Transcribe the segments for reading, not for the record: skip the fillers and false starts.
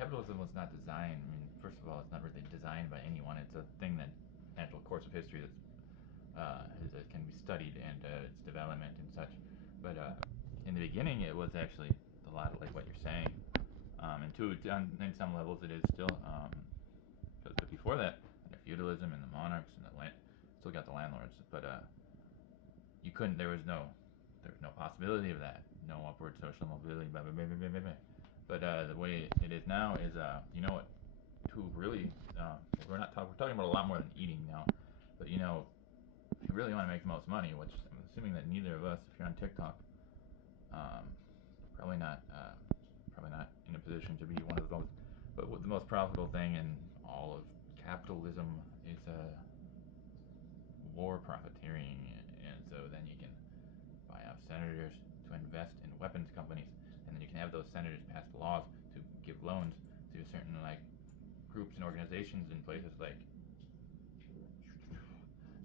capitalism was not designed. I mean, first of all, it's not really designed by anyone. It's a thing that natural course of history that's can be studied and its development and such. But in the beginning, it was actually a lot like what you're saying. And in some levels, it is still. But before that, the feudalism and the monarchs and the land, still got the landlords. But you couldn't. There was no possibility of that. No upward social mobility. Blah, blah, blah, blah, blah, blah. But the way it is now is, you know what? To really, we're talking about a lot more than eating now. But you know, if you really want to make the most money, which I'm assuming that neither of us, if you're on TikTok, probably not in a position to be one of the most. But the most profitable thing in all of capitalism is war profiteering, and so then you can buy off senators to invest in weapons companies, and then you can have those senators pass laws to give loans to certain like groups and organizations in places like,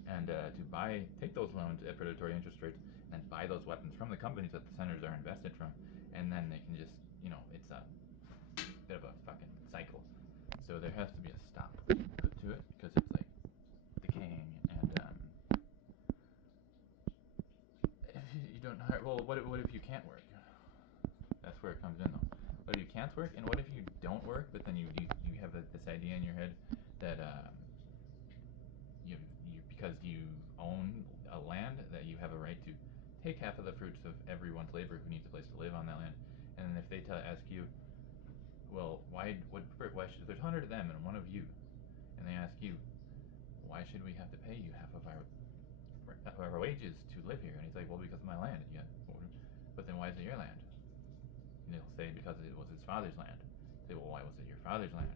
and to take those loans at predatory interest rates and buy those weapons from the companies that the senators are invested from, and then they can just, it's a bit of a fucking cycle. So there has to be a stop put to it because it's like decaying, and if you don't hire, well, what if you can't work? That's where it comes in though. What if you can't work, and what if you don't work, but then you have this idea in your head that you because you own a land that you have a right to take half of the fruits of everyone's labor who needs a place to live on that land, and then if they ask you, well, why should, there's 100 of them and one of you, and they ask you, why should we have to pay you half of our wages to live here? And he's like, well, because of my land. Yeah, but then why is it your land? And he'll say, because it was his father's land. Say, well, why was it your father's land?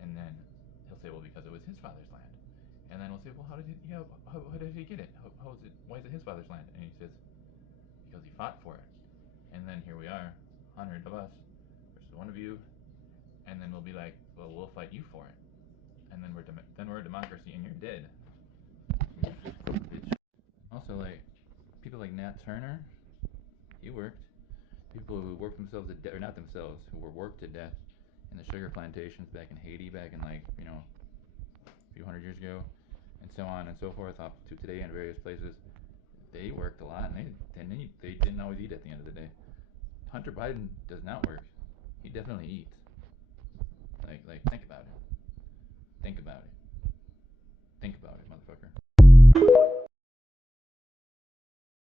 And then he'll say, well, because it was his father's land. And then we'll say, well, how did he get it? Why is it his father's land? And he says, because he fought for it. And then here we are, 100 of us versus one of you, and then we'll be like, well, we'll fight you for it. And then we're a democracy, and you're dead. Also, like people like Nat Turner, he worked. People who worked themselves to death, or not themselves, who were worked to death in the sugar plantations back in Haiti, back in a few hundred years ago, and so on and so forth, up to today in various places. They worked a lot, and they didn't always eat at the end of the day. Hunter Biden does not work. He definitely eats. Like think about it. Think about it. Think about it, motherfucker.